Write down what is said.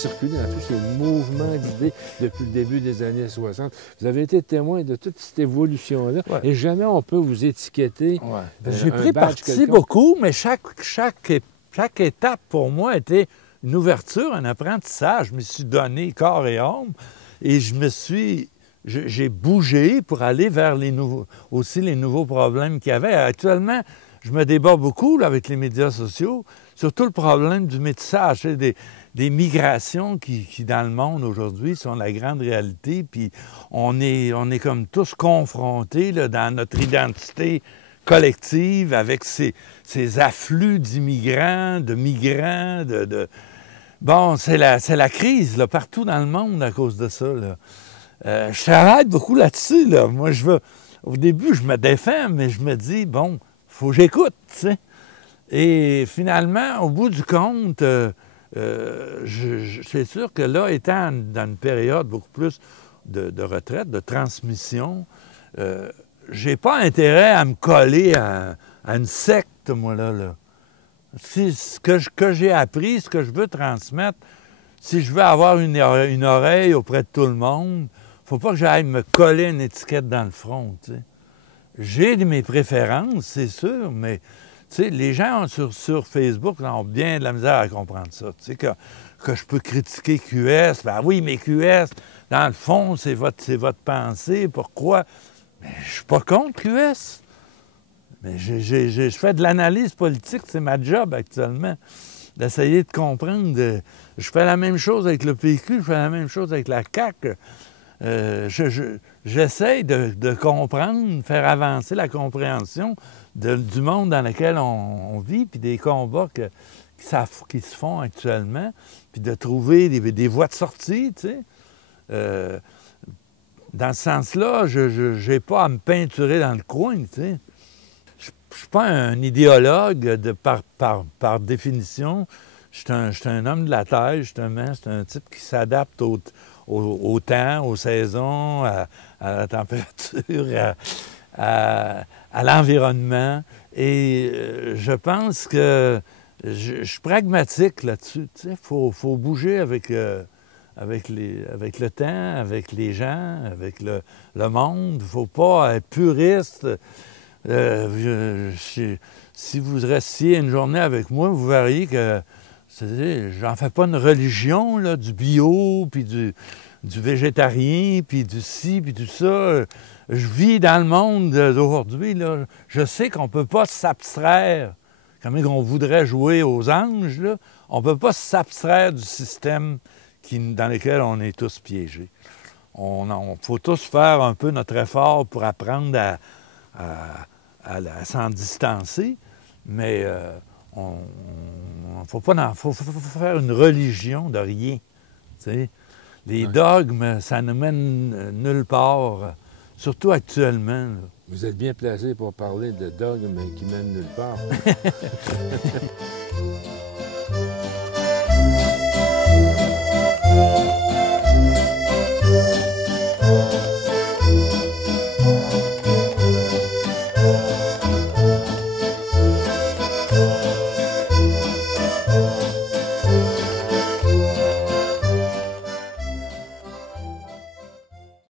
circulé dans tous ces mouvements d'idées depuis le début des années 60. Vous avez été témoin de toute cette évolution-là. Ouais. Et jamais on peut vous étiqueter. Ouais. un- J'ai un pris badge parti quelconque. beaucoup, mais chaque étape pour moi était une ouverture, un apprentissage. Je me suis donné corps et âme et j'ai bougé pour aller vers les nouveaux problèmes qu'il y avait. Actuellement, je me débat beaucoup là, avec les médias sociaux, surtout le problème du métissage, des migrations qui, dans le monde aujourd'hui, sont la grande réalité. Puis on est comme tous confrontés là, dans notre identité collective avec ces afflux d'immigrants, de migrants, Bon, c'est la crise là, partout dans le monde à cause de ça. Là. Je travaille beaucoup là-dessus. Là. Moi, au début, je me défends, mais je me dis, bon, faut que j'écoute, tu sais. Et finalement, au bout du compte, c'est sûr que là, étant dans une période beaucoup plus de retraite, de transmission, j'ai pas intérêt à me coller à une secte, moi, là. Ce que j'ai appris, ce que je veux transmettre, si je veux avoir une oreille auprès de tout le monde, faut pas que j'aille me coller une étiquette dans le front, tu sais. J'ai mes préférences, c'est sûr, mais tu sais, les gens sur Facebook ont bien de la misère à comprendre ça. Tu sais, que je peux critiquer QS, ben oui, mais QS, dans le fond, c'est votre pensée, pourquoi? Mais je suis pas contre QS. Mais je fais de l'analyse politique, c'est ma job actuellement, d'essayer de comprendre. Je fais la même chose avec le PQ, je fais la même chose avec la CAQ. J'essaie de comprendre, faire avancer la compréhension du monde dans lequel on vit, puis des combats qui se font actuellement, puis de trouver des voies de sortie, tu sais. Dans ce sens-là, je n'ai pas à me peinturer dans le coin, tu sais. Je ne suis pas un idéologue par définition. Je suis un homme de la terre, justement. C'est un type qui s'adapte au temps, aux saisons, à la température, à l'environnement. Et je pense que je suis pragmatique là-dessus. Il faut bouger avec le temps, avec les gens, avec le monde. Il ne faut pas être puriste. Si vous restiez une journée avec moi, vous verriez que j'en fais pas une religion, là, du bio, puis du végétarien, puis du ci, puis du ça. Je vis dans le monde d'aujourd'hui, là. Je sais qu'on peut pas s'abstraire, comme on voudrait jouer aux anges, là. On peut pas s'abstraire du système dans lequel on est tous piégés. On faut tous faire un peu notre effort pour apprendre à s'en distancer, mais faut faire une religion de rien. T'sais. Les dogmes, ça ne mène nulle part, surtout actuellement. Là. Vous êtes bien placé pour parler de dogmes qui mènent nulle part.